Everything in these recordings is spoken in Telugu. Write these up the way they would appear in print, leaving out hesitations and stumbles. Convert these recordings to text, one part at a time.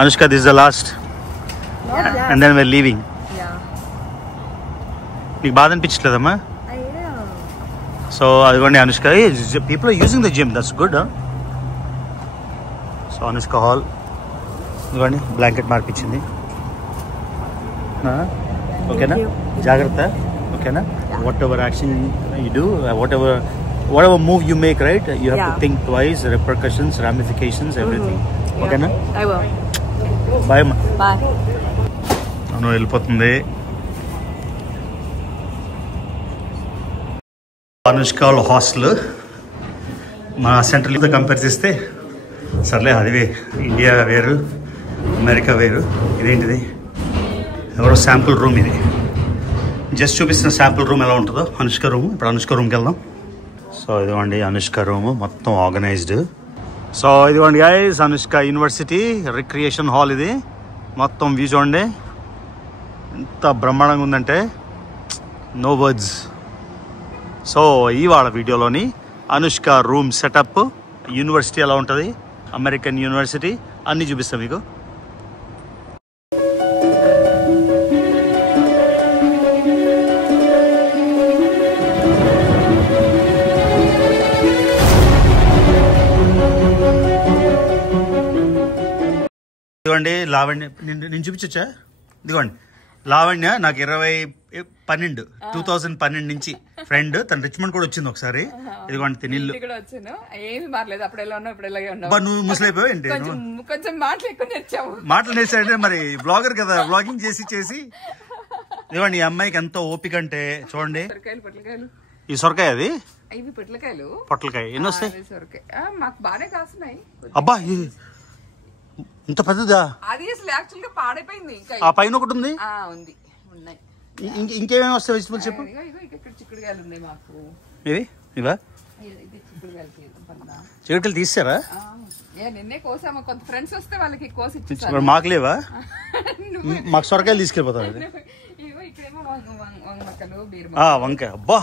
Anushka, this is the last. And then we're leaving. Yeah. నీకు బాధ అనిపించట్లేదమ్మా? సో అదిగోండి Anushka, people are using the gym, that's good. So Anushka hall ఇదిగోండి, బ్లాంకెట్ మార్పించింది. ఓకేనా, జాగ్రత్త. ఓకేనా, whatever action you do, whatever move you make, right, you have to think twice, repercussions, ramifications, everything. ఓకేనా, బాయ్ అమ్మా. అను వెళ్ళిపోతుంది. అనుష్క వాళ్ళ హాస్టల్ మన సెంట్రల్తో కంపేర్ చేస్తే సర్లే, అది ఇండియా వేరు, అమెరికా వేరు. ఇదేంటిది, ఎవరో శాంపుల్ రూమ్. ఇది జస్ట్ చూపిస్తున్న శాంపుల్ రూమ్ ఎలా ఉంటుందో అనుష్క రూమ్. ఇప్పుడు అనుష్క రూమ్కి వెళ్దాం. సో ఇదిగోండి అనుష్క రూమ్, మొత్తం ఆర్గనైజ్డ్. సో ఇదిగోండి guys, Anushka university recreation hall. ఇది మొత్తం వ్యూ చూడండి, ఎంత బ్రహ్మాండంగా ఉందంటే నో వర్డ్స్. సో ఇవాళ వీడియోలోని అనుష్క రూమ్ సెటప్, యూనివర్సిటీ ఎలా ఉంటుంది, అమెరికన్ యూనివర్సిటీ అన్నీ చూపిస్తాం మీకు. ఇదిగోండి లావణ్య, నేను చూపించచ్చా? ఇదిగోండి లావణ్య నాకు 2012 నుంచి ఫ్రెండ్. తన రిచ్మండ్ కూడా వచ్చింది ఒకసారి. ఇదిగోండి తినిల్లు. నువ్వు ముసలైపోయావు ఏంటి? మాటలు నేర్చాడంటే మరి బ్లాగర్ కదా, బ్లాగింగ్ చేసి ఇదిగోండి ఈ అమ్మాయికి ఎంతో ఓపిక అంటే చూడండి. ఈ సొరకాయ, అది పొట్లకాయ. ఎన్ని వస్తాయి? అబ్బా ఇంత పెద్దదా? అది అసలు యాక్చువల్ గా పాడైపోయింది. ఆ పైన ఒకటి ఉంది. ఉన్నాయి. ఇంకేమేమి వస్తాయి వెజిటబుల్స్ చెప్పు. ఇక్కడ చిక్కుడుకాయలు ఉన్నాయి మాకు. ఇవా చిక్కుడుకాయలు తీసారా? నిన్నే కోసాము. కొంత ఫ్రెండ్స్ వస్తే వాళ్ళకి కోసి. మాకు లేవా? మాకు సొరకాయలు తీసుకెళ్ళిపోతారు. ఇక్కడేమో వంగమక్కలు, వంకాయ. అబ్బా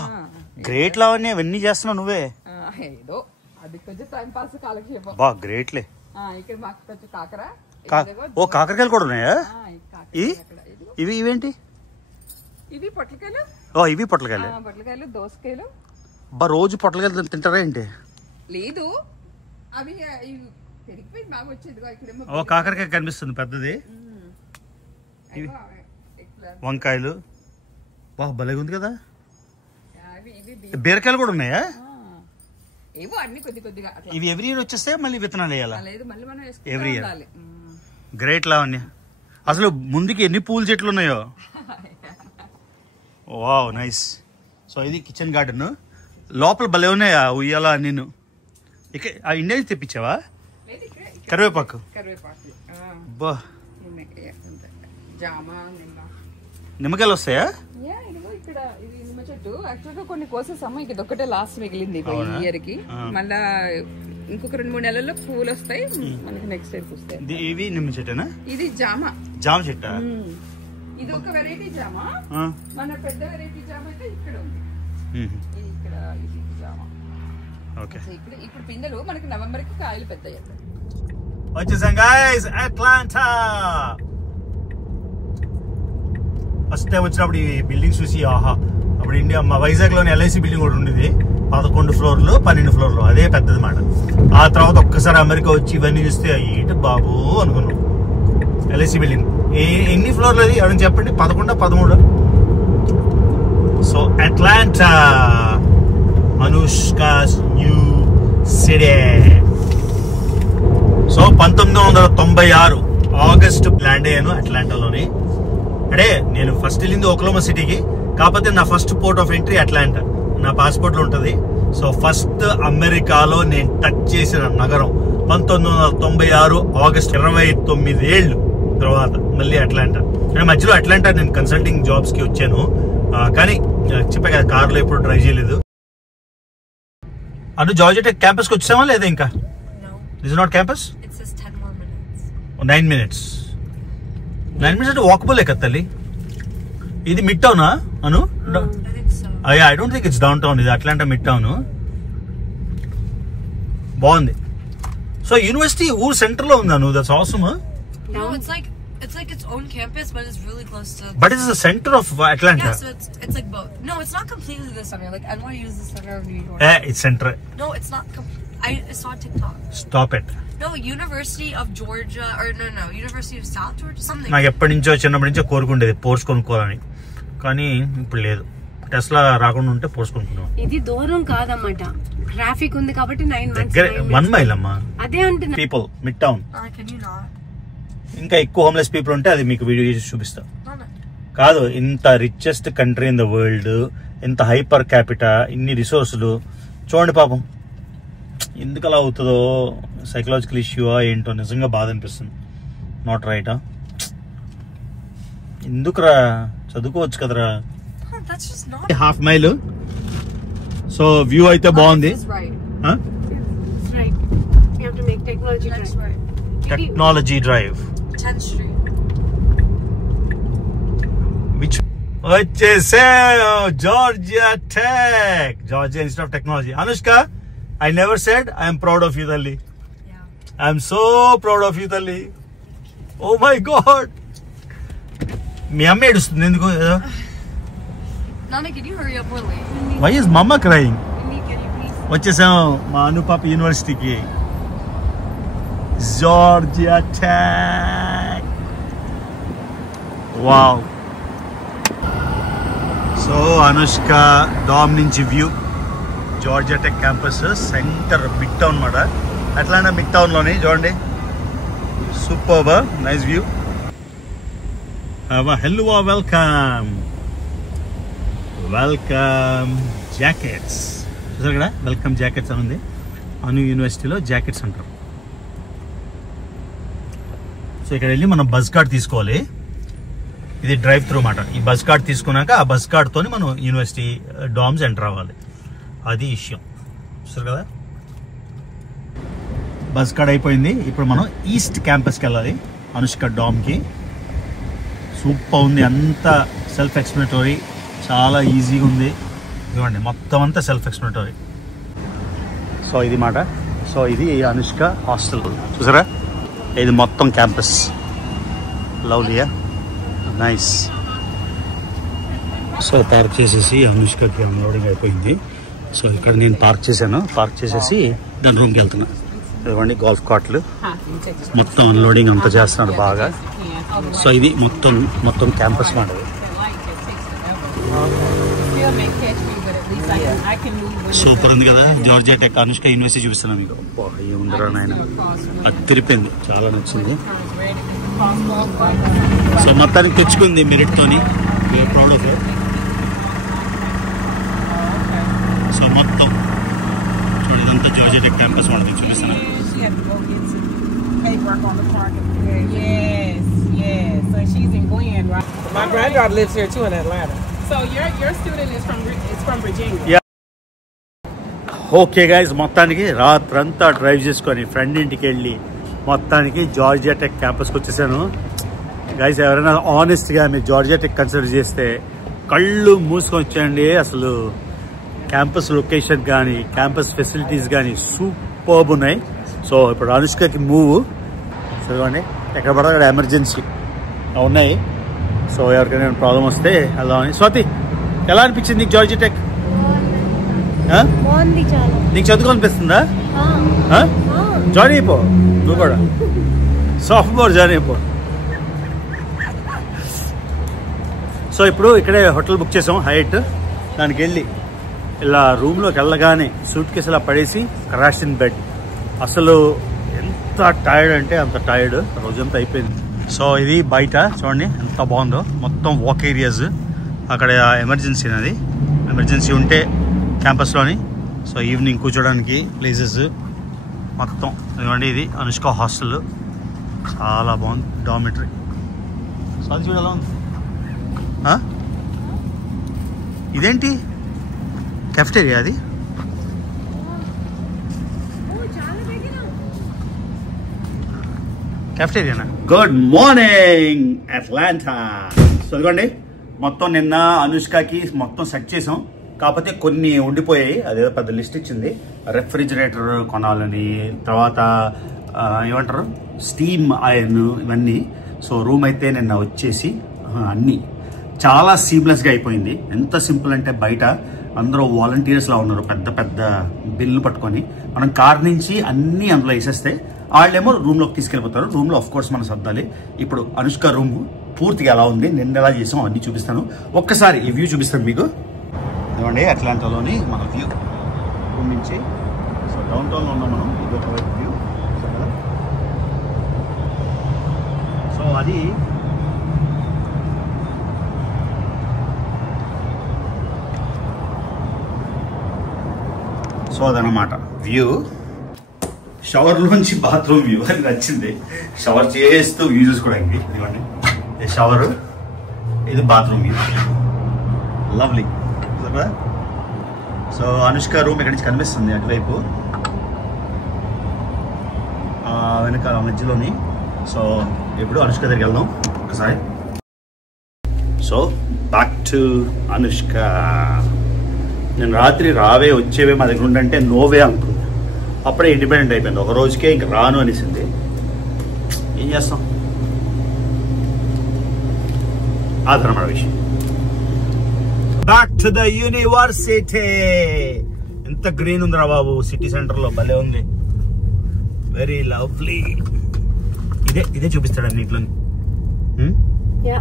గ్రేట్ లావన్నీ అవన్నీ చేస్తున్నావు నువ్వే. ఏదో అది కొంచెం టైం పాస్, కాలక్షేపం. బా గ్రేట్లే. ఇక్కడ మాకు కొంచెం కాకర. ఓ కాకరకాయలు కూడా ఉన్నాయా? ఇవేంటి? ఇవి పొట్లకాయలు. ఓ ఇవి పొట్లకాయలు. పొట్లకాయలు, దోసకాయలు. బా రోజు పొట్లకాయలు తింటారా ఏంటి? లేదు, అవి పెరిగిపోయింది బాగా వచ్చేది. ఓ కాకరకాయ కనిపిస్తుంది పెద్దది. వంకాయలు. బా భలేగా ఉంది కదా. బీరకాయలు కూడా ఉన్నాయా? ఏవో అన్ని కొద్దిగా. ఇవి ఎవ్రీ ఇయర్ వచ్చేస్తాయి, మళ్ళీ విత్తనాలు వేయాలా? Every year. గ్రేట్ లావణ్య, అసలు ముందుకి ఎన్ని పూల చెట్లు ఉన్నాయో. Wow nice. సో ఇది కిచెన్ గార్డెన్. లోపల భలే ఉన్నాయా ఉయ్యాల నేను. ఇక ఆ ఇండియా నుంచి తెప్పించావా? కరివేపాకు. బా నిమ్మకాయలు వస్తాయా? ఇక్కడ ఇది నిమ్మ చెట్టు. యాక్చువల్ గా కొన్ని కోసేసాము, ఇది ఒక్కటే లాస్ట్ మిగిలింది ఈ ఇయర్ కి. మళ్ళా ఇంకొక 2-3 నెలల్లో పూలు వస్తాయి మనకి, నెక్స్ట్ ఇయర్ వస్తాయి. ఇవి నిమ్మ చెట్టేనా? ఇది జామ చెట్టా? ఇది ఒక వెరైటీ జామ. మన పెద్ద వెరైటీ జామ అయితే ఇక్కడ ఉంది. ఇక్కడ ఇది జామ. ఓకే. ఇప్పుడు పిందెలు మనకి నవంబర్ కి కాయలు పెద్దయ్యాయి. వచ్చేసాం గైస్, అట్లాంటా. ఫస్ట్ టైం వచ్చినప్పుడు ఈ బిల్డింగ్ చూసి ఆహా, అప్పుడు ఇండియా మా వైజాగ్ లోని LIC బిల్డింగ్ కూడా ఉండేది, 11 ఫ్లోర్లు 12 ఫ్లోర్లు, అదే పెద్దది మాట. ఆ తర్వాత ఒక్కసారి అమెరికా వచ్చి ఇవన్నీ చూస్తే ఏంటి బాబు అనుకున్నాం. LIC బిల్డింగ్ ఎన్ని ఫ్లోర్లు అది ఎవరైనా చెప్పండి? 11, 13. So Atlanta, Anushka's new city. So 1996 August land అయ్యాను అట్లాంటాలోని. అంటే నేను ఫస్ట్ వెళ్ళింది ఓక్లహోమా సిటీకి, కాకపోతే నా first port of entry Atlanta నా పాస్పోర్ట్ లో ఉంటది. సో ఫస్ట్ అమెరికాలో నేను టచ్ చేసిన నగరం 1996 ఆగస్ట్. 29 ఏళ్ళు తర్వాత మళ్ళీ అట్లాంటా. మధ్యలో అట్లాంటా నేను కన్సల్టింగ్ జాబ్స్ కి వచ్చాను, కానీ చెప్పా కదా కార్లో ఎప్పుడు డ్రైవ్ చేయలేదు. అటు జార్జియా టెక్ క్యాంపస్ కి వచ్చామా లేదా? ఇంకా this not campus. 9 minutes. 9 minutes అంటే వాకబుల్ కదా తల్లి. ఇది మిడ్ టౌనా Anu? I don't think it's downtown. ఇది అట్లాంటా మిడ్ టౌన్. బాగుంది. సో యూనివర్సిటీ ఊరు సెంటర్ లో ఉందా? నువ్వు that's awesome. No, it's like its own campus, but it's really close to. But it's the center of Atlanta. Yeah, so it's like both. No, it's not completely the center. Like NYU is the center of New York. It's center. No, it's not. I saw TikTok. Stop it. No, University of Georgia or no, University of South Georgia something. నాకు ఎప్పటి నుంచో చిన్నప్పటి నుంచో కోరుకుండేది పోర్స్ కొనుక్కోవాలని, కానీ ఇప్పుడు లేదు. టెస్లా రాకుండా ఉంటే పోర్స్ కొనుక్కున్నాం. ఇది దూరం కాదన్నమాట, ట్రాఫిక్ ఉంది కాబట్టి 9 months. 1 mile అమ్మా. అదే అంటున్నా. People mid town. Can you not? ఇంకా ఎక్కువ హోమ్లెస్ పీపుల్ ఉంటే అది మీకు వీడియో చేసి చూపిస్తా. కాదు, ఇంత richest country in the world, ఇంత హైపర్ క్యాపిటా, ఇన్ని రిసోర్సులు చూడండి. పాపం ఎందుకు అలా అవుతుందో, సైకలాజికల్ ఇష్యూవా ఏంటో నిజంగా బాధ అనిపిస్తుంది. నాట్ రైటా? ఎందుకురా, చదువుకోవచ్చు కదరా. Half mile. సో వ్యూ అయితే బాగుంది. Technology drive. 10th Street. Which వచ్చేసే Georgia tech, Georgia institute of technology. Anushka, I never said I am proud of you, Talli. Yeah. I am so proud of you, Talli. Oh my God. మీ అమ్మ ఏడుస్తుంది ఎందుకు? Nana, can you hurry up? We're late. Why is mama crying? Can you please? వచ్చేసాం మా అనుపాప యూనివర్సిటీకి, Georgia Tech. Wow. So Anushka dorm నుంచి view, Georgia Tech campus centre, midtown మాట, అట్లాంటా మిడ్ టౌన్ లోని చూడండి. Super, nice view. Hello, welcome welcome jackets. చూసారు కదా, వెల్కమ్ జాకెట్స్ అని ఉంది. అను యూనివర్సిటీలో జాకెట్స్ అంటారు. సో ఇక్కడ వెళ్ళి మనం బస్ కార్డ్ తీసుకోవాలి. ఇది డ్రైవ్ త్రూ మాట. ఈ బస్ కార్డ్ తీసుకున్నాక ఆ బస్ కార్డ్తో మనం యూనివర్సిటీ డామ్స్ ఎంటర్ అవ్వాలి. అది విషయం. చూసారు కదా, బస్ కార్డ్ అయిపోయింది. ఇప్పుడు మనం ఈస్ట్ క్యాంపస్కి వెళ్ళాలి, అనుష్క డామ్కి. సూపర్ ఉంది, అంతా సెల్ఫ్ ఎక్స్ప్లెనేటరీ, చాలా ఈజీగా ఉంది. ఇదిగోండి, మొత్తం అంతా సెల్ఫ్ ఎక్స్ప్లెనేటరీ. సో ఇది మాట. సో ఇది అనుష్క హాస్టల్. చూసారా, ఇది మొత్తం క్యాంపస్. లవ్లీయా, నైస్. సో పార్క్ చేసేసి అనుష్కకి అన్లోడింగ్ అయిపోయింది. సో ఇక్కడ నేను పార్క్ చేశాను. పార్క్ చేసేసి దాని రూమ్కి వెళ్తున్నా. ఇదిగోండి గోల్ఫ్ కార్ట్లు, మొత్తం అన్లోడింగ్ అంతా చేస్తున్నాడు బాగా. సో ఇది మొత్తం క్యాంపస్ మాట. సూపర్ ఉంది కదా, జార్జియా టెక్ అనుష్క యూనివర్సిటీ చూపిస్తున్నాను మీకు. ఏముందిరా నాయన, అది తిరిపింది, చాలా నచ్చింది. సో మొత్తానికి తెచ్చుకుంది మెరిట్తోని, we're proud of it. So మొత్తం చూడు, ఇదంతా జార్జియా టెక్ క్యాంపస్ వాళ్ళది చూపిస్తున్నాను. Yes. So she's in Glen, right? My granddaughter lives here too in Atlanta. So your student is from Virginia. Yeah. Okay guys, మొత్తానికి రాత్రంతా డ్రైవ్ చేసుకొని ఫ్రెండ్ ఇంటికి వెళ్ళి మొత్తానికి జార్జియా టెక్ క్యాంపస్కి వచ్చేసాను. గైజ్, ఎవరైనా ఆనెస్ట్గా మీరు జార్జియా టెక్ కన్సిడర్ చేస్తే కళ్ళు మూసుకొని వచ్చేయండి. అసలు క్యాంపస్ లొకేషన్ కానీ క్యాంపస్ ఫెసిలిటీస్ కానీ సూపర్బ్ ఉన్నాయి. సో ఇప్పుడు అనుష్కకి మూవ్ చదవండి, ఎక్కడ పడదు అక్కడ ఎమర్జెన్సీ ఉన్నాయి. సో ఎవరికైనా ప్రాబ్లం వస్తే అలా అని. స్వాతి, ఎలా అనిపించింది నీకు జార్జియా టెక్? నీకు చదువుకోనిపిస్తుందా? జాయిన్ అయిపో, నువ్వు కూడా సాఫ్ట్వేర్ జాయిన్ అయిపో. సో ఇప్పుడు ఇక్కడే హోటల్ బుక్ చేసాం, హైట్. దానికి వెళ్ళి ఇలా రూమ్లోకి వెళ్ళగానే సూట్ కేసు ఇలా పడేసి క్రాష్ ఇన్ బెడ్. అసలు ఎంత టైర్డ్ అంటే అంత టైర్డ్, రోజంతా అయిపోయింది. సో ఇది బయట చూడండి ఎంత బాగుందో, మొత్తం వాక్ ఏరియాస్. అక్కడ ఎమర్జెన్సీ అది, ఎమర్జెన్సీ ఉంటే క్యాంపస్లోని. సో ఈవినింగ్ కూర్చోడానికి ప్లేసెస్ మొత్తం ఇవ్వండి. ఇది అనుష్క హాస్టల్, చాలా బాగుంది డార్మిటరీ. సో అది చూడ ఎలా ఉంది. ఇదేంటి కెఫ్టేరియా? అది కెఫ్టేరియానా? Good morning Atlanta. సో ఇదిగోండి, మొత్తం నిన్న అనుష్కకి మొత్తం సెట్ చేసాం. కాకపోతే కొన్ని ఉండిపోయాయి, అదేదో పెద్ద లిస్ట్ ఇచ్చింది. రెఫ్రిజిరేటర్ కొనాలని, తర్వాత ఏమంటారు స్టీమ్ ఐరన్ ఇవన్నీ. సో రూమ్ అయితే నిన్న వచ్చేసి అన్నీ చాలా సీమ్లెస్గా అయిపోయింది. ఎంత సింపుల్ అంటే బయట అందరూ వాలంటీర్స్లా ఉన్నారు, పెద్ద పెద్ద బిల్లు పట్టుకొని. మనం కార్ నుంచి అన్నీ అందులో వేసేస్తే వాళ్ళేమో రూమ్లోకి తీసుకెళ్ళిపోతారు. రూమ్లో ఆఫ్ కోర్స్ మనం సర్దాలి. ఇప్పుడు అనుష్క రూమ్ పూర్తిగా ఎలా ఉంది, నిన్న ఎలా చేసాం అన్నీ చూపిస్తాను. ఒక్కసారి ఈ వ్యూ చూపిస్తాను మీకు. ఇవ్వండి అట్లాంటాలోని మన వ్యూ రూమ్ నుంచి. సో డౌన్ టౌన్లో ఉన్నాం మనం. ఇది ఒక వ్యూ. సో అది సో అదనమాట వ్యూ. షవర్లోంచి బాత్రూమ్ వ్యూ అని నచ్చింది. షవర్ చేస్తూ వ్యూ చూసుకోవడానికి. ఇదిగోండి షవర్, ఇది bathroom view. Lovely. So Anushka room ఇక్కడి నుంచి కనిపిస్తుంది అటువైపు వెనక మధ్యలోని. సో ఇప్పుడు అనుష్క దగ్గరికి వెళ్దాం ఒకసారి. So back to Anushka. నేను రాత్రి రావే వచ్చేవే మా దగ్గర ఉండంటే నోవే అనుకుంది. అప్పుడే ఇండిపెండెంట్ అయిపోయింది. ఒక రోజుకే ఇంక రాను అనేసింది. ఏం చేస్తాం, అదనమాట విషయం. Back to the university. ఎంత గ్రీన్ ఉందిరా బాబు సిటీ సెంటర్ లో, భలే ఉంది. Very lovely. ఇదే చూపిస్తాడు అన్నింటిలో.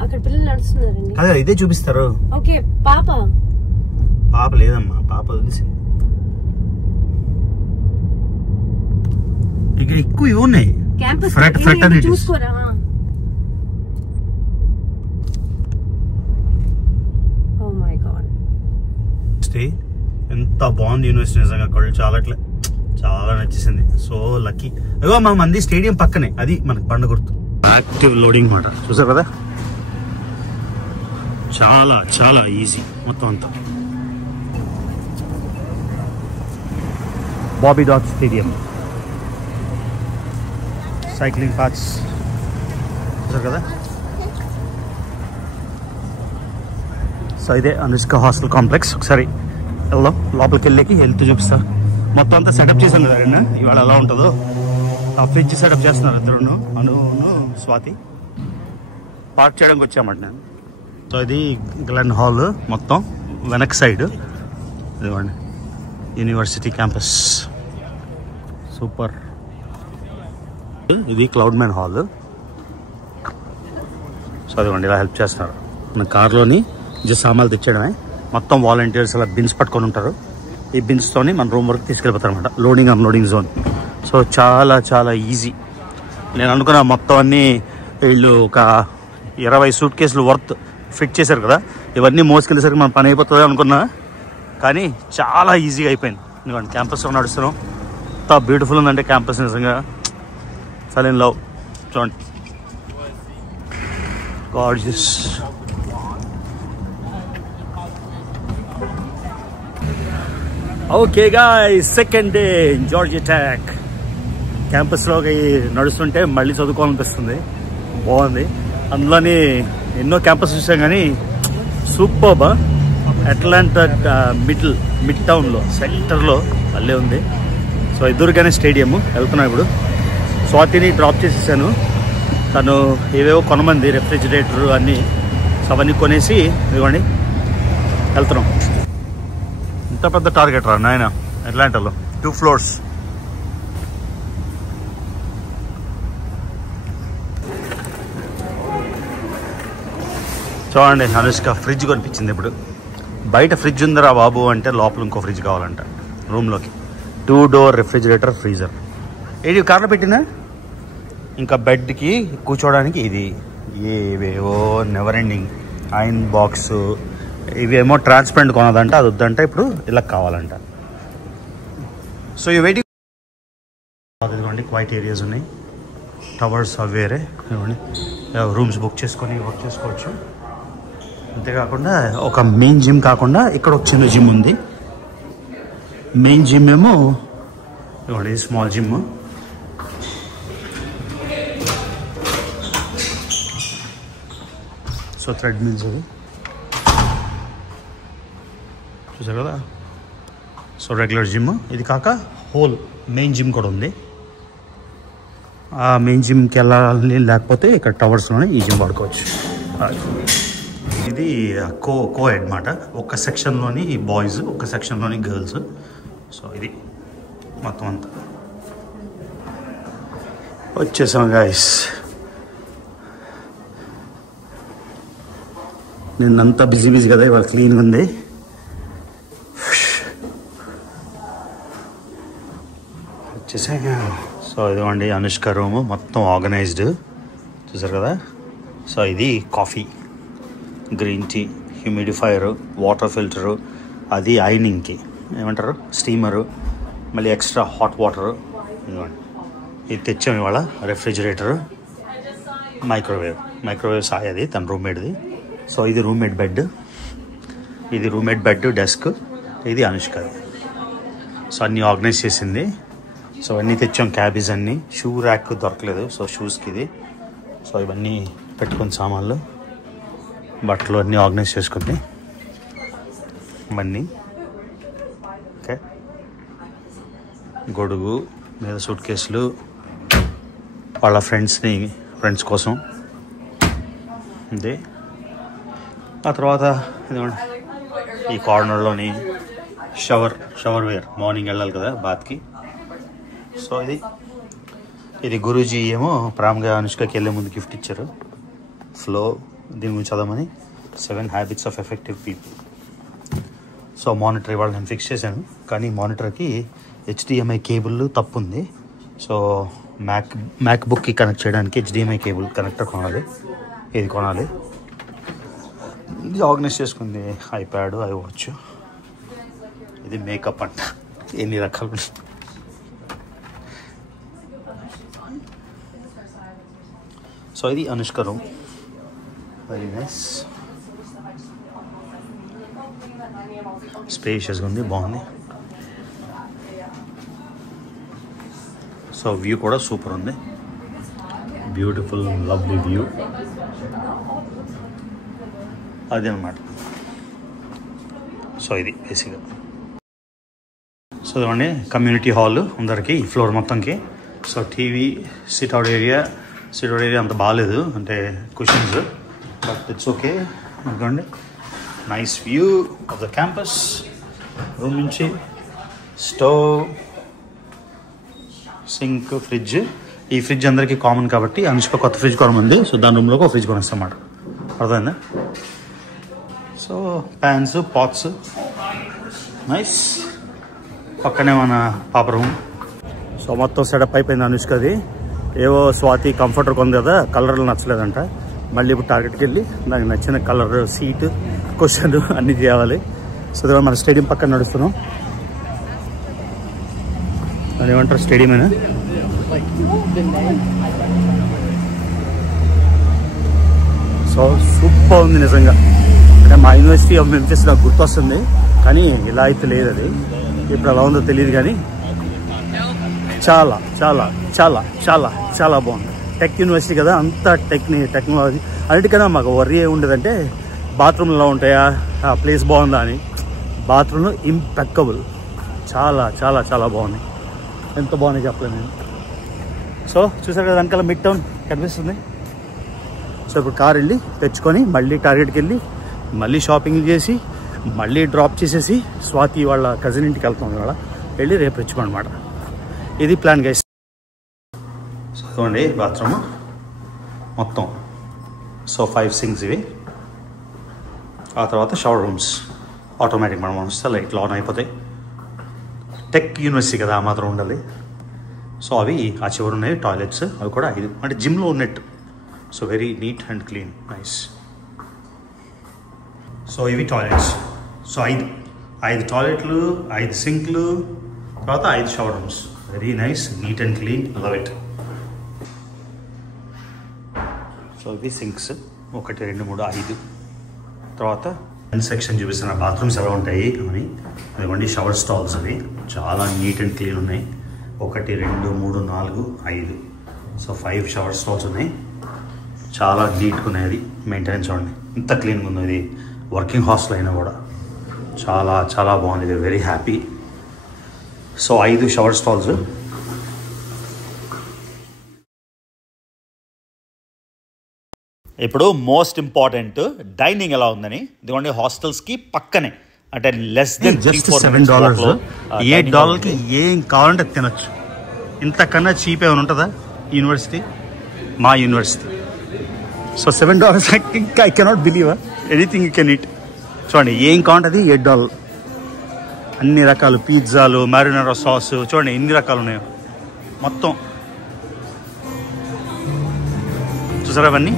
అక్కడ పిల్లలు నడుస్తున్నారండి. అదే ఇదే చూపిస్తారు. ఓకే పాప లేదమ్మా, పాప తెలిసింది. ఇక ఎక్కువ ఇవి ఉన్నాయి. చూసుకోరా. ఓ మై గాడ్, ఎంత బాగుంది యూనివర్సిటీ. నిజంగా కళ్ళు చాలా నచ్చేసింది. So lucky. అగో మా మంది స్టేడియం పక్కనే, అది మనకు బండ గుర్తు. యాక్టివ్ లోడింగ్ మాట చూసారు కదా, చాలా ఈజీ మొత్తం అంతా. Bobby dot stadium. Cycling paths చూసారు కదా. సో ఇదే అనుష్క హాస్టల్ కాంప్లెక్స్. ఒకసారి వెళ్దాం లోపలికి వెళ్తూ చూపిస్తా. మొత్తం అంతా సెటప్ చేశాను కదా ఇవాళ ఎలా ఉంటుందో. ఆ ఫ్రిడ్జ్ సెటప్ చేస్తున్నారు ఇద్దరును, అనును స్వాతి. పార్క్ చేయడానికి వచ్చామంట నేను. సో ఇది గ్లెన్ హాల్ మొత్తం వెనక్ సైడ్. ఇదిగోండి యూనివర్సిటీ క్యాంపస్, సూపర్. ఇది క్లౌడ్ మ్యాన్ హాల్. సో అదిగోండి ఇలా హెల్ప్ చేస్తున్నారు. మన కార్లోని జస్ట్ సామాన్లు తెచ్చేయడమే. మొత్తం వాలంటీర్స్ అలా బిన్స్ పట్టుకొని ఉంటారు. ఈ బిన్స్తోని మన రూమ్ వరకు తీసుకెళ్ళిపోతారు అనమాట. Loading unloading zone. సో చాలా ఈజీ. నేను అనుకున్నా మొత్తం అన్నీ వీళ్ళు ఒక 20 సూట్ కేసులు వర్త్ ఫిట్ చేశారు కదా, ఇవన్నీ మోసుకెళ్ళేసరికి మన పని అయిపోతుంది అనుకున్నా. కానీ చాలా ఈజీగా అయిపోయింది. ఎందుకంటే క్యాంపస్లో నడుస్తున్నాం. ఎంత బ్యూటిఫుల్ ఉందంటే క్యాంపస్, నిజంగా ఫెల్ ఇన్ లవ్. చూడండి gorgeous. Okay guys, second day Georgia Tech. క్యాంపస్లోకి నడుస్తుంటే మళ్ళీ చదువుకోవాలనిపిస్తుంది. బాగుంది. అందులోని ఎన్నో క్యాంపస్ చూసాం కానీ సూపర్బ్. అట్లాంటా మిడ్ టౌన్లో సెంటర్లో మళ్ళీ ఉంది. సో ఎదురుగానే స్టేడియము. వెళ్తున్నాం ఇప్పుడు. స్వాతిని డ్రాప్ చేసేసాను. తను ఏవేవో కొనమంది, రెఫ్రిజిరేటర్ అన్నీ. సో అవన్నీ కొనేసి ఇదిగోండి వెళ్తున్నాం. ఇంత పెద్ద టార్గెట్ రా నాయన అట్లాంటాలో. 2 floors. చూడండి అనుష్క ఫ్రిడ్జ్ కొనిపించింది. ఇప్పుడు బయట ఫ్రిడ్జ్ ఉందిరా బాబు అంటే లోపల ఇంకో ఫ్రిడ్జ్ కావాలంట రూమ్లోకి. 2 door రెఫ్రిజిరేటర్, ఫ్రీజర్. ఏది కార్లో పెట్టినా. ఇంకా బెడ్కి కూర్చోవడానికి ఇది. ఏవేవో నెవర్ ఎండింగ్ ఐరన్ బాక్స్. ఇవేమో ట్రాన్స్పరెంట్ కొనదంట, అది వద్దంట. ఇప్పుడు ఇలా కావాలంట. సో ఈ వెయిటింగ్. ఇదిగోండి క్వైట్ ఏరియాస్ ఉన్నాయి. టవర్స్ అవి వేరే. ఇవ్వండి రూమ్స్ బుక్ చేసుకొని వర్క్ చేసుకోవచ్చు. అంతేకాకుండా ఒక మెయిన్ జిమ్ కాకుండా ఇక్కడ ఒక చిన్న జిమ్ ఉంది. మెయిన్ జిమ్ ఏమో ఇవ్వండి small gym. So treadmills అవి చూసారు కదా. సో రెగ్యులర్ జిమ్ ఇది కాక హోల్ మెయిన్ జిమ్ కూడా ఉంది. మెయిన్ జిమ్కి వెళ్ళాలి, లేకపోతే ఇక్కడ టవర్స్లోనే ఈ జిమ్ వాడుకోవచ్చు. ఇది కోఎడ్ అన్నమాట. ఒక సెక్షన్లోని బాయ్స్, ఒక సెక్షన్లోని గర్ల్స్. సో ఇది మొత్తం అంతా వచ్చేసాం గైస్. నిన్నంతా బిజీ కదా, ఇవాళ క్లీన్గా ఉంది. వచ్చేసా. సో ఇదిగోండి అనుష్క రూము, మొత్తం ఆర్గనైజ్డ్ చూసారు కదా. సో ఇది coffee, green tea, humidifier, water filter, అది ఐనింగ్కి ఏమంటారు స్టీమరు, మళ్ళీ ఎక్స్ట్రా హాట్ వాటరు. ఇదిగోండి ఇది తెచ్చాము ఇవాళ. రెఫ్రిజిరేటరు, మైక్రోవేవ్ సాయి అది తన రూమ్మేట్ది. సో ఇది రూమ్మేట్ బెడ్, ఇది రూమ్మేట్ బెడ్, డెస్క్, ఇది అనుష్కది. సో అన్నీ ఆర్గనైజ్ చేసింది. సో అన్నీ తెచ్చాం, క్యాబేజ్ అన్నీ. షూ ర్యాక్ దొరకలేదు, సో షూస్కి ఇది. సో ఇవన్నీ పెట్టుకుని సామాన్లు, బట్టలు అన్నీ ఆర్గనైజ్ చేసుకుంది ఇవన్నీ. ఓకే, గొడుగు మీద సూట్ కేసులు వాళ్ళ ఫ్రెండ్స్ కోసం ఇది. ఆ తర్వాత ఇదిగోండి ఈ కార్నర్లోని షవర్ వేర్, మార్నింగ్ వెళ్ళాలి కదా బాత్కి. సో ఇది గురూజీ ఏమో ప్రామ్గా అనుష్కకి వెళ్ళే ముందు గిఫ్ట్ ఇచ్చారు. ఫ్లో దీని గురించి చదవమని, 7 Habits of Effective People. So monitor ఇవాళ నేను ఫిక్స్ చేశాను, కానీ మానిటర్కి HDMI కేబుల్ తప్పు ఉంది. సో మ్యాక్బుక్కి కనెక్ట్ చేయడానికి HDMI కేబుల్ కనెక్టర్ కొనాలి, ఇది కొనాలి. ఇది ఆర్గనైజ్ చేసుకుంది. ఐప్యాడ్, ఐవాచ్, ఇది మేకప్ అంట, ఎన్ని రకాలు. సో ఇది అనుష్క రూమ్, వెరీ నైస్, స్పేషియస్గా ఉంది, బాగుంది. సో వ్యూ కూడా సూపర్ ఉంది, బ్యూటిఫుల్ లవ్లీ వ్యూ. అదే అన్నమాట. సో ఇది బేసిక్గా. సో ఇవ్వండి కమ్యూనిటీ హాల్ అందరికి, ఈ ఫ్లోర్ మొత్తంకి. సో టీవీ, సిట్అవుట్ ఏరియా అంత బాగాలేదు, అంటే కుషన్స్, బట్ ఇట్స్ ఓకే. అనుకోండి nice view of the campus. Room నుంచి స్టవ్, సింక్, ఫ్రిడ్జ్. ఈ ఫ్రిడ్జ్ అందరికీ కామన్ కాబట్టి అనుష్క కొత్త ఫ్రిడ్జ్ కొనమంది. సో దాని రూమ్లోకి ఒక ఫ్రిడ్జ్ కొనేస్తాం అన్నమాట, అర్థమైందా. So pans, pots, nice. పక్కనే మన పాప రూమ్. సో మొత్తం సెటప్ అయిపోయింది అనుష్కది. ఏవో స్వాతి కంఫర్టర్ కొంది కదా, కలర్లు నచ్చలేదంట. మళ్ళీ ఇప్పుడు టార్గెట్కి వెళ్ళి నాకు నచ్చిన కలర్, సీట్, క్వశ్చన్ అన్నీ చేయాలి. సో మన స్టేడియం పక్కన నడుస్తున్నాం. అది ఏమంటారు స్టేడియమేనా? సో సూపర్ ఉంది నిజంగా. అంటే మా యూనివర్సిటీ ఆఫ్ మెంఫిస్ నాకు గుర్తొస్తుంది, కానీ ఇలా అయితే లేదు. అది ఇప్పుడు ఎలా ఉందో తెలియదు, కానీ చాలా చాలా చాలా చాలా చాలా బాగుంది. టెక్ యూనివర్సిటీ కదా, అంతా టెక్నాలజీ. అన్నిటికన్నా మాకు వర్రీ ఉండేదంటే బాత్రూమ్లు ఎలా ఉంటాయా, ఆ ప్లేస్ బాగుందా అని. బాత్రూమ్లు ఇంపెక్కబుల్, చాలా చాలా చాలా బాగున్నాయి. ఎంత బాగున్నాయి చెప్పలేను నేను. సో చూసారు కదా వెనకాల మిడ్ టౌన్ కనిపిస్తుంది. సో ఇప్పుడు కార్ వెళ్ళి తెచ్చుకొని మళ్ళీ టార్గెట్కి వెళ్ళి మళ్ళీ షాపింగ్ చేసి మళ్ళీ డ్రాప్ చేసేసి స్వాతి వాళ్ళ కజిన్ ఇంటికి వెళ్తాం ఇవాళ. వెళ్ళి రేపు తెచ్చుకోనమాట. ఇది ప్లాన్ గైస్. సో ఇదిగోండి బాత్రూమ్ మొత్తం. సో 5 sinks ఇవి. ఆ తర్వాత షవర్ రూమ్స్ ఆటోమేటిక్, మనం వస్తే లైట్లు ఆన్ అయిపోతాయి. టెక్ యూనివర్సిటీ కదా, ఆ మాత్రం ఉండాలి. సో అవి ఆ చివరి ఉన్నాయి టాయిలెట్స్, అవి కూడా 5, అంటే జిమ్లో ఉన్నట్టు. So very neat and clean, nice. So ఇవి టాయిలెట్స్. సో 5 టాయిలెట్లు, 5 సింక్లు, తర్వాత 5 shower rooms. Very nice, neat and clean, love it. So ఇవి సింక్స్ 1, 2, 3, 5. తర్వాత సెక్షన్ చూపిస్తున్న బాత్రూమ్స్ ఎలా ఉంటాయి అని. అదిగోండి షవర్ స్టాల్స్, అవి చాలా నీట్ అండ్ క్లీన్ ఉన్నాయి. 1, 2, 3, 4, 5. సో 5 షవర్ స్టాల్స్ ఉన్నాయి. చాలా నీట్గా ఉన్నాయి. అది మెయింటెనెన్స్ చూడండి ఇంత క్లీన్గా ఉంది. ఇది వర్కింగ్ హాస్టల్ అయినా కూడా చాలా చాలా బాగుంది. Very happy. So 5 shower stalls. ఇప్పుడు మోస్ట్ ఇంపార్టెంట్ డైనింగ్ ఎలా ఉందని. ఇదిగోండి హాస్టల్స్కి పక్కనే, అంటే లెస్ దెన్ జస్ట్ $7. $8కి ఏం కావాలంటే తినొచ్చు. ఇంతకన్నా చీప్ ఏమైనా ఉంటుందా యూనివర్సిటీ? మా university. So $7 I cannot believe anything you can eat. చూడండి ఏం కావాలంటే $8. అన్ని రకాలు పిజ్జాలు, మ్యారినేరో సాస్, చూడండి ఎన్ని రకాలు ఉన్నాయో మొత్తం. చూసారా అవన్నీ?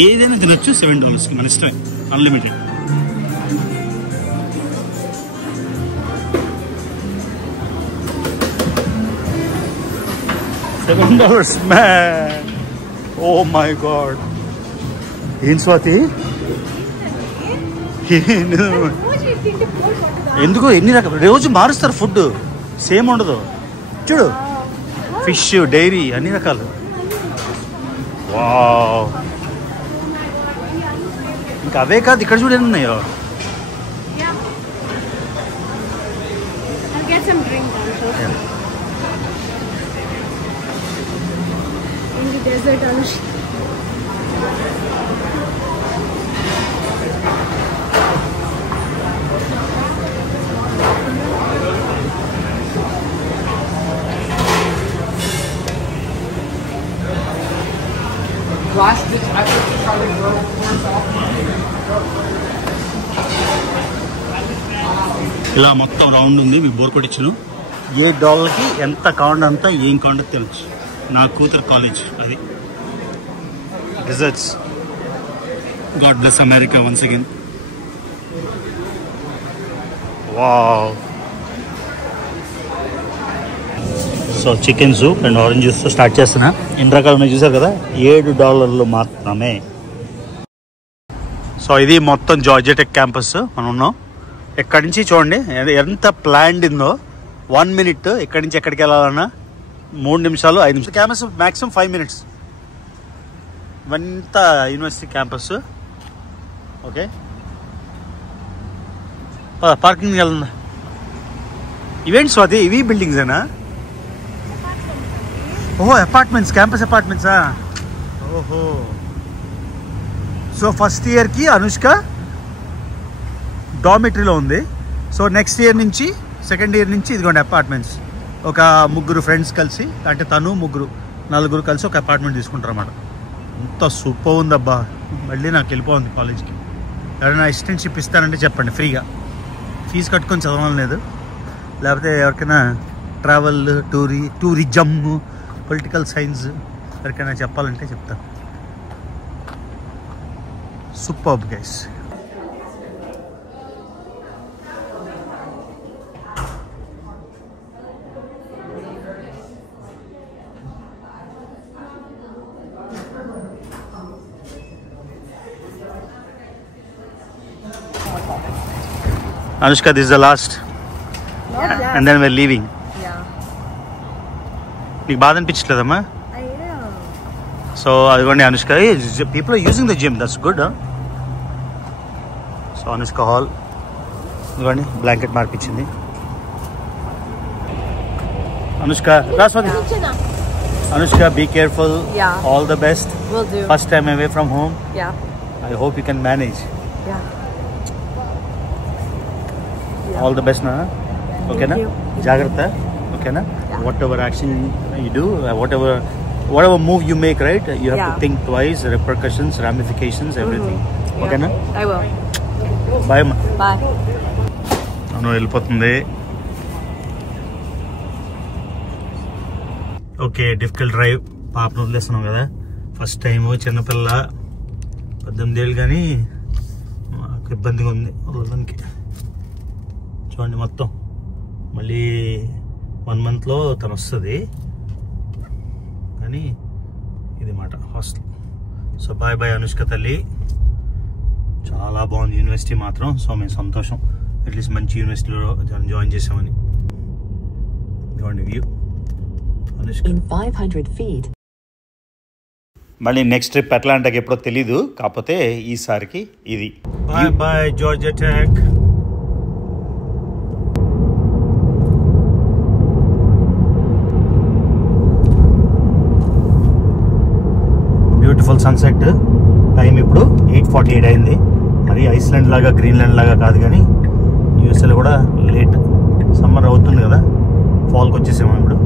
ఏదైనా తినొచ్చు $7కి, మన ఇష్టమే, unlimited. $7 man. Oh my god. ఏం స్వాతి ఎందుకు ఎన్ని రకాలు రోజు మారుస్తారు ఫుడ్, సేమ్ ఉండదు. చూడు ఫిష్, డైరీ, అన్ని రకాలు. వావ్. ఇంకా అవే కాదు, ఇక్కడ చూడు ఎన్ని ఉన్నాయో. Desert Anush. ఇలా మొత్తం రౌండ్ ఉంది. మీకు బోర్ కొట్టించును. $8కి ఎంత కావాలంతా ఏం కావాలంటే తినచ్చు. నా కూతురు కాలేజ్ అది. Desserts. God bless America once again. Wow. So chicken soup and orange juice start చేస్తున్నా. ఎన్ని రకాలు ఉన్నాయి చూసారు కదా, $7 మాత్రమే. సో ఇది మొత్తం జార్జియా టెక్ క్యాంపస్ మనం ఉన్నాం. ఎక్కడి నుంచి చూడండి ఎంత ప్లాన్డ్ ఉందో. 1 minute ఎక్కడి నుంచి ఎక్కడికి వెళ్ళాలన్నా 3 నిమిషాలు 5 నిమిషాలు. Campus maximum 5 minutes. ఇవంతా యూనివర్సిటీ క్యాంపస్. ఓకే, పార్కింగ్ వెళ్దా. ఇవేంటి స్వాతి, ఇవి బిల్డింగ్సేనా? ఓహో అపార్ట్మెంట్స్, క్యాంపస్ అపార్ట్మెంట్సా? ఓహో. సో ఫస్ట్ ఇయర్కి అనుష్క డార్మెటరీలో ఉంది. సో నెక్స్ట్ ఇయర్ నుంచి, సెకండ్ ఇయర్ నుంచి ఇదిగోండి అపార్ట్మెంట్స్. ఒక 3 ఫ్రెండ్స్ కలిసి, అంటే తను 4 కలిసి ఒక అపార్ట్మెంట్ తీసుకుంటారు అన్నమాట. అంత సూపర్ ఉందబ్బా. మళ్ళీ నాకు వెళ్ళిపోతుంది కాలేజ్కి. ఎవరైనా అసిస్టెంట్షిప్ ఇస్తారంటే చెప్పండి, ఫ్రీగా. ఫీజు కట్టుకొని చదవడం లేదు. లేకపోతే ఎవరికైనా ట్రావెల్, టూరిజం, పొలిటికల్ సైన్స్ ఎవరికైనా చెప్పాలంటే చెప్తాను. Superb guys. Anushka, this is the last. And then we're leaving. Yeah. నీకు బాధ అనిపించలేదమ్మా? I am. సో అదిగోండి Anushka. People are using the gym, that's good. So Anushka hall ఇదిగోండి, బ్లాంకెట్ మార్పించింది. అనుష్క రాస్వాతి. Anushka, be careful. Yeah. All the best. Will do. First time away from home. Yeah. I hope you can manage. Yeah. All the best నా. ఓకేనా? జాగ్రత్త. ఓకేనా? Whatever action you do, whatever move you make, right, you have to think twice, repercussions, ramifications, everything. Okay na? I will. Bye ma. Bye. అను వెళ్ళిపోతుంది. Okay, difficult drive. పాపను వదిలేస్తున్నాం కదా, ఫస్ట్ టైం. చిన్నపిల్ల 18 ఏళ్ళు, కానీ మాకు ఇబ్బందిగా ఉంది వదలడానికి. చూడండి మొత్తం. మళ్ళీ 1 monthలో తను వస్తుంది, కానీ ఇది మాట hostel. So bye bye Anushka తల్లి. చాలా బాగుంది యూనివర్సిటీ మాత్రం. సో మేము సంతోషం, అట్లీస్ట్ మంచి యూనివర్సిటీలో జాయిన్ చేసామని. ఇదిగోండి వ్యూ అనుష్క. In 500 feet. మళ్ళీ నెక్స్ట్ ట్రిప్ అట్లాంటాకి ఎప్పుడో తెలీదు, కాకపోతే ఈసారికి ఇది. Bye bye Georgia Tech. Beautiful sunset. Time ఇప్పుడు 8:48 అయింది. మరి ఐస్లాండ్ లాగా గ్రీన్లాండ్ లాగా కాదు, కానీ యూఎస్ఏలో కూడా లేట్. సమ్మర్ అవుతుంది కదా, ఫాల్కి వచ్చేసాము ఇప్పుడు.